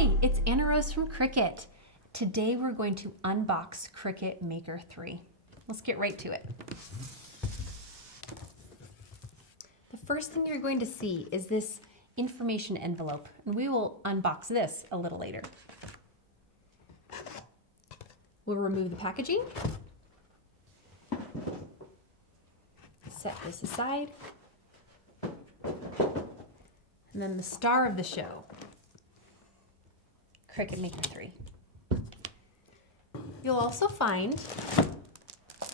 Hi, it's Anna Rose from Cricut. Today we're going to unbox Cricut Maker 3. Let's get right to it. The first thing you're going to see is this information envelope, and we will unbox this a little later. We'll remove the packaging, set this aside, and then the star of the show, Cricut Maker 3. You'll also find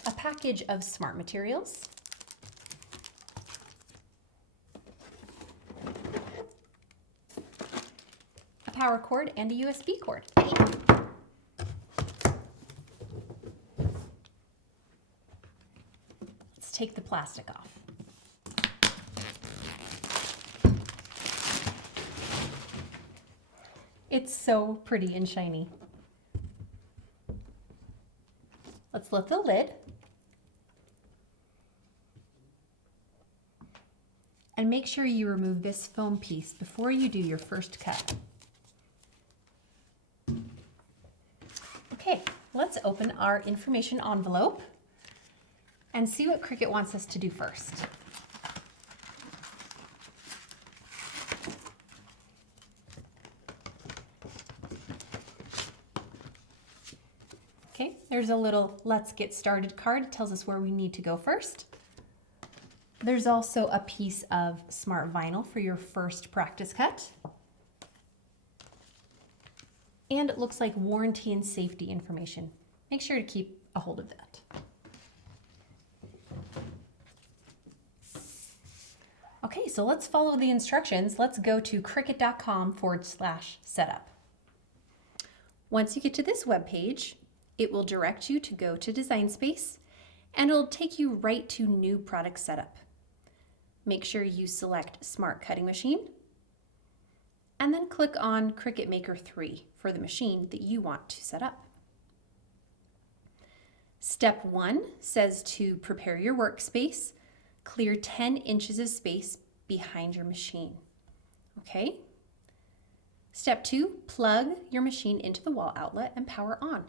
a package of smart materials, a power cord, and a USB cord. Let's take the plastic off. It's so pretty and shiny. Let's lift the lid and make sure you remove this foam piece before you do your first cut. Okay, let's open our information envelope and see what Cricut wants us to do first. Okay, there's a little let's get started card. It tells us where we need to go first. There's also a piece of smart vinyl for your first practice cut. And it looks like warranty and safety information. Make sure to keep a hold of that. Okay, so let's follow the instructions. Let's go to cricut.com/setup. Once you get to this web page, it will direct you to go to Design Space, and it'll take you right to New Product Setup. Make sure you select Smart Cutting Machine, and then click on Cricut Maker 3 for the machine that you want to set up. Step 1 says to prepare your workspace, clear 10 inches of space behind your machine. Okay? Step 2, plug your machine into the wall outlet and power on.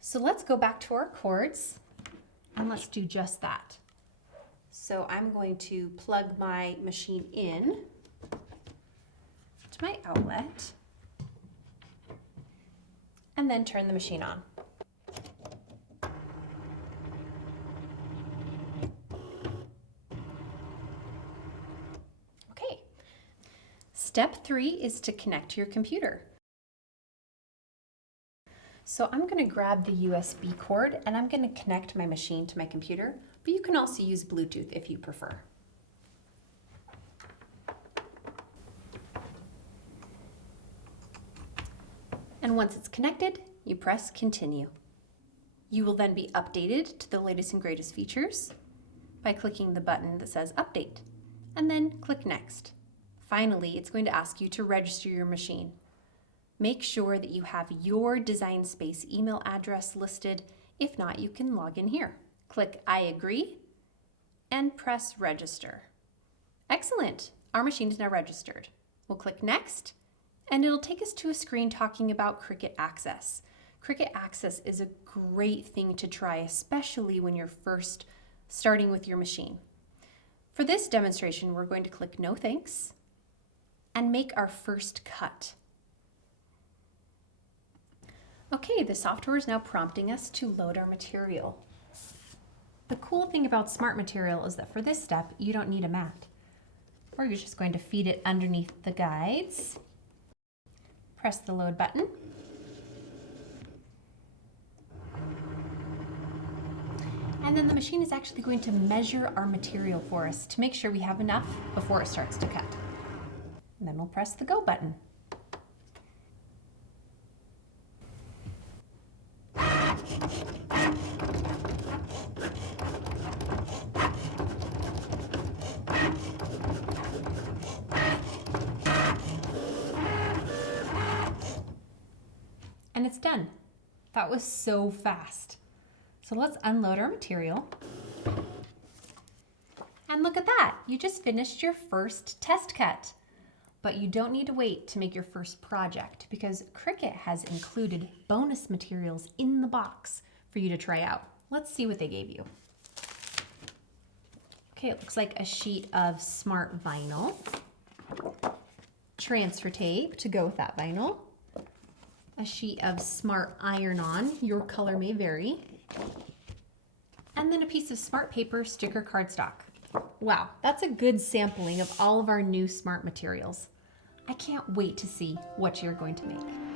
So let's go back to our cords and let's do just that. So I'm going to plug my machine in to my outlet and then turn the machine on. Okay. Step 3 is to connect to your computer. So I'm going to grab the USB cord and I'm going to connect my machine to my computer, but you can also use Bluetooth if you prefer. And once it's connected, you press continue. You will then be updated to the latest and greatest features by clicking the button that says update, and then click next. Finally, it's going to ask you to register your machine. Make sure that you have your Design Space email address listed. If not, you can log in here. Click I agree and press register. Excellent, our machine is now registered. We'll click next and it'll take us to a screen talking about Cricut Access. Cricut Access is a great thing to try, especially when you're first starting with your machine. For this demonstration, we're going to click no thanks and make our first cut. Okay, the software is now prompting us to load our material. The cool thing about Smart Material is that for this step, you don't need a mat. Or you're just going to feed it underneath the guides. Press the load button. And then the machine is actually going to measure our material for us to make sure we have enough before it starts to cut. And then we'll press the go button. And it's done. That was so fast. So let's unload our material. And look at that, you just finished your first test cut. But you don't need to wait to make your first project because Cricut has included bonus materials in the box for you to try out. Let's see what they gave you. Okay, it looks like a sheet of smart vinyl, transfer tape to go with that vinyl, a sheet of smart iron-on, your color may vary, and then a piece of smart paper sticker cardstock. Wow, that's a good sampling of all of our new smart materials. I can't wait to see what you're going to make.